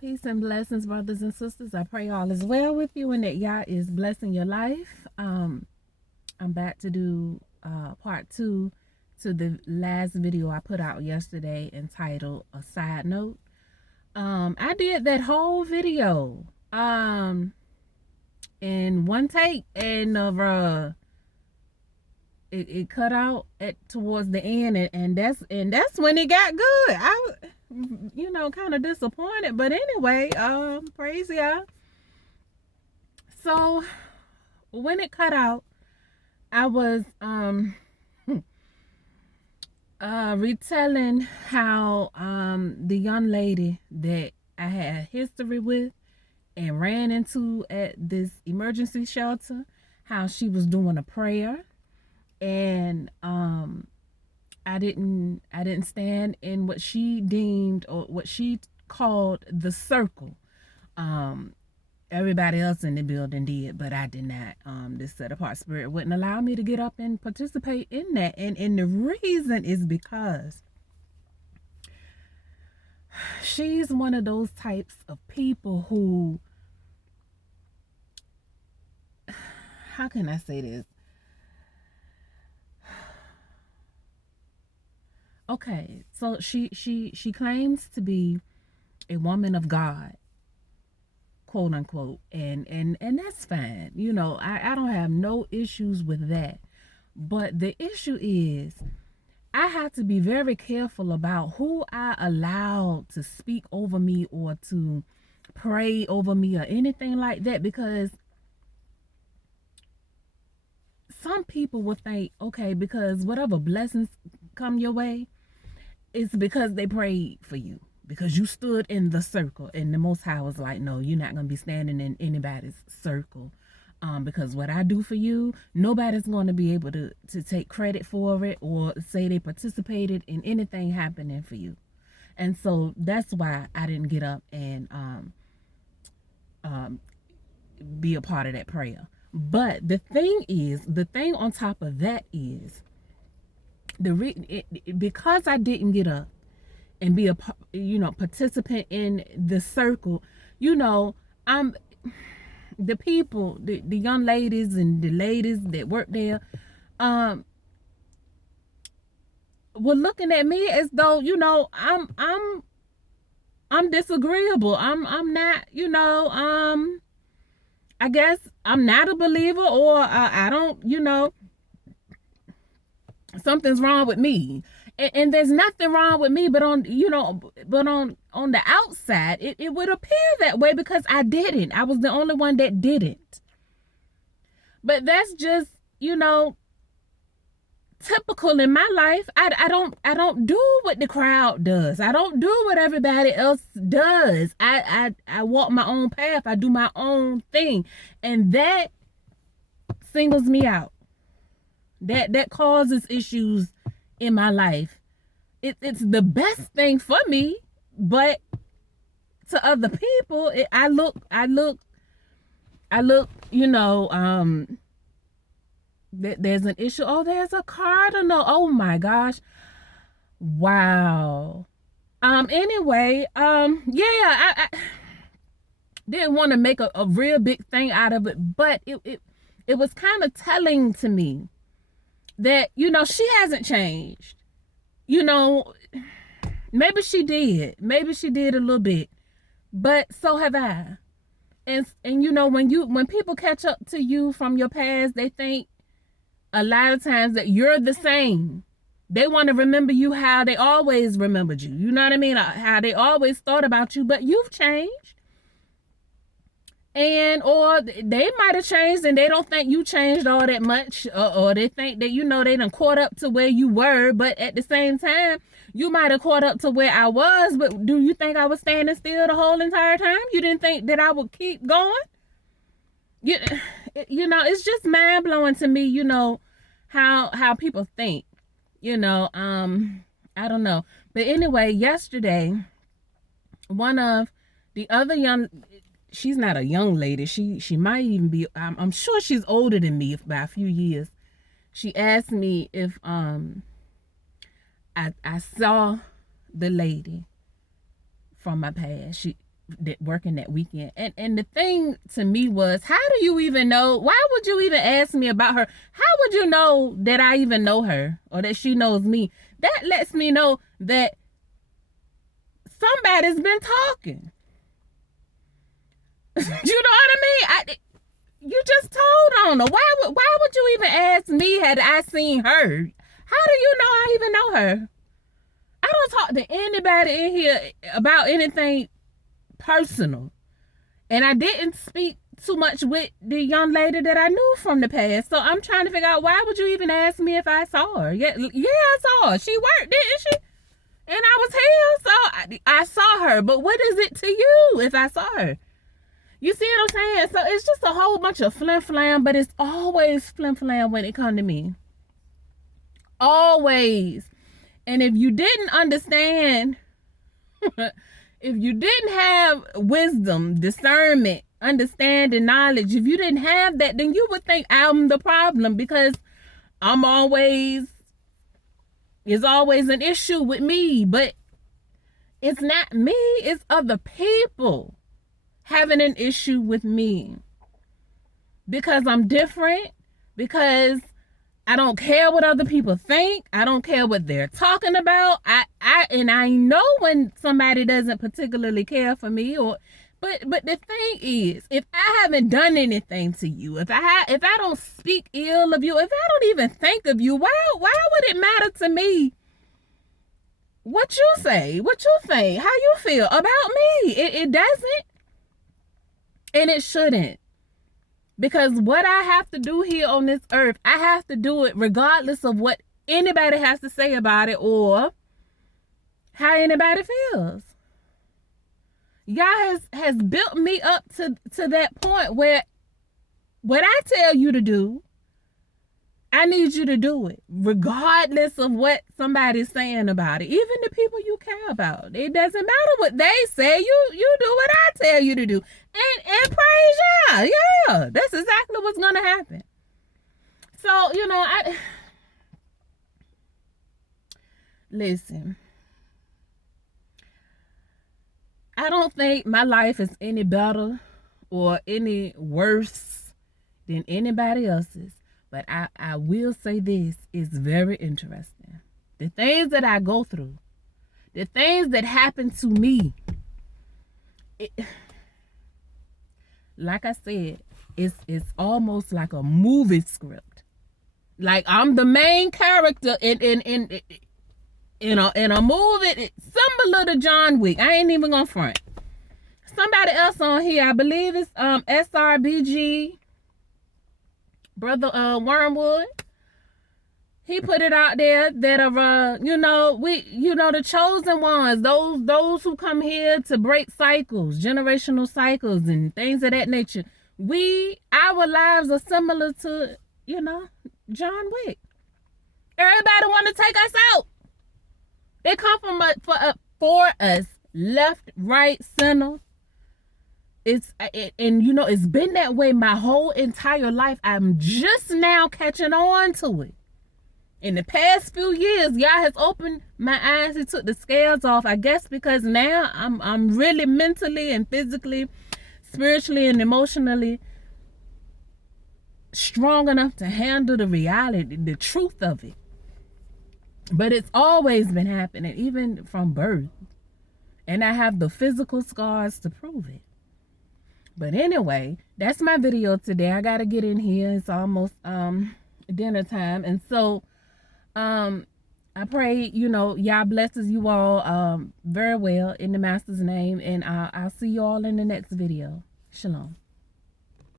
Peace and blessings, brothers and sisters. I pray all is well with you and that Yah is blessing your life. I'm back to do part two to the last video I put out yesterday entitled A Side Note. I did that whole video in one take, and it cut out at towards the end, and that's when it got good. I kind of disappointed, but anyway, praise Yah. So when it cut out, I was retelling how the young lady that I had history with and ran into at this emergency shelter, how she was doing a prayer, and I didn't stand in what she deemed or what she called the circle. Everybody else in the building did, but I did not. This set apart spirit wouldn't allow me to get up and participate in that. And the reason is because she's one of those types of people who, how can I say this? Okay, so she claims to be a woman of God, quote unquote, and that's fine. I don't have no issues with that. But the issue is I have to be very careful about who I allow to speak over me or to pray over me or anything like that, because some people will think, okay, because whatever blessings come your way, it's because they prayed for you, because you stood in the circle, and the Most High was like, no, you're not going to be standing in anybody's circle, because what I do for you, nobody's going to be able to take credit for it or say they participated in anything happening for you. And so that's why I didn't get up and be a part of that prayer. But the thing on top of that is, because I didn't get up and be a participant in the circle, I'm the people, the young ladies and the ladies that work there, were looking at me as though I'm disagreeable. I'm not, I guess I'm not a believer, or I don't, something's wrong with me. And there's nothing wrong with me, but on the outside, it would appear that way, because I didn't. I was the only one that didn't. But that's just, typical in my life. I don't do what the crowd does. I don't do what everybody else does. I walk my own path. I do my own thing. And that singles me out. That causes issues in my life. It's the best thing for me, but to other people, I look, there's an issue. Oh, there's a cardinal. Oh my gosh. Wow. Anyway, yeah, I didn't want to make a real big thing out of it, but it was kind of telling to me that, she hasn't changed. Maybe she did. Maybe she did a little bit. But so have I. And when people catch up to you from your past, they think a lot of times that you're the same. They want to remember you how they always remembered you. You know what I mean? How they always thought about you, but you've changed. Or they might have changed and they don't think you changed all that much, or they think that they done caught up to where you were, but at the same time you might have caught up to where I was. But do you think I was standing still the whole entire time? You didn't think that I would keep going? It's just mind-blowing to me, how people think. I don't know. But anyway, yesterday, one of the other she's not a young lady. She might even be, I'm sure she's older than me by a few years. She asked me if I saw the lady from my past. working that weekend. And the thing to me was, how do you even know? Why would you even ask me about her? How would you know that I even know her or that she knows me? That lets me know that somebody's been talking. You know what I mean? You just told on her. Why would you even ask me had I seen her? How do you know I even know her? I don't talk to anybody in here about anything personal. And I didn't speak too much with the young lady that I knew from the past. So I'm trying to figure out, why would you even ask me if I saw her? Yeah, I saw her. She worked, didn't she? And I was here, so I saw her. But what is it to you if I saw her? You see what I'm saying? So it's just a whole bunch of flim-flam, but it's always flim-flam when it comes to me. Always. And if you didn't understand, if you didn't have wisdom, discernment, understanding, knowledge, if you didn't have that, then you would think I'm the problem, because it's always an issue with me. But it's not me, it's other people having an issue with me because I'm different, because I don't care what other people think. I don't care what they're talking about. I know when somebody doesn't particularly care for me, but the thing is, if I haven't done anything to you, if I don't speak ill of you, if I don't even think of you, why would it matter to me what you say, what you think, how you feel about me? It doesn't. And it shouldn't. Because what I have to do here on this earth, I have to do it regardless of what anybody has to say about it or how anybody feels. God has built me up to that point where what I tell you to do, I need you to do it, regardless of what somebody's saying about it. Even the people you care about. It doesn't matter what they say. You do what I tell you to do. And praise God. Yeah. That's exactly what's going to happen. So, listen. I don't think my life is any better or any worse than anybody else's. But I will say this is very interesting. The things that I go through, the things that happen to me, like I said, it's almost like a movie script. Like I'm the main character in a movie similar to John Wick. I ain't even gonna front. Somebody else on here, I believe it's SRBG. Brother Wormwood, he put it out there that the chosen ones, those who come here to break cycles, generational cycles and things of that nature. Our lives are similar to, John Wick. Everybody want to take us out. They come for us, left, right, center. It's been that way my whole entire life. I'm just now catching on to it. In the past few years, y'all has opened my eyes. It took the scales off, I guess, because now I'm really mentally and physically, spiritually and emotionally strong enough to handle the reality, the truth of it. But it's always been happening, even from birth. And I have the physical scars to prove it. But anyway, that's my video today. I gotta get in here. It's almost dinner time. And so I pray, y'all blesses you all very well in the Master's name. And I'll see you all in the next video. Shalom.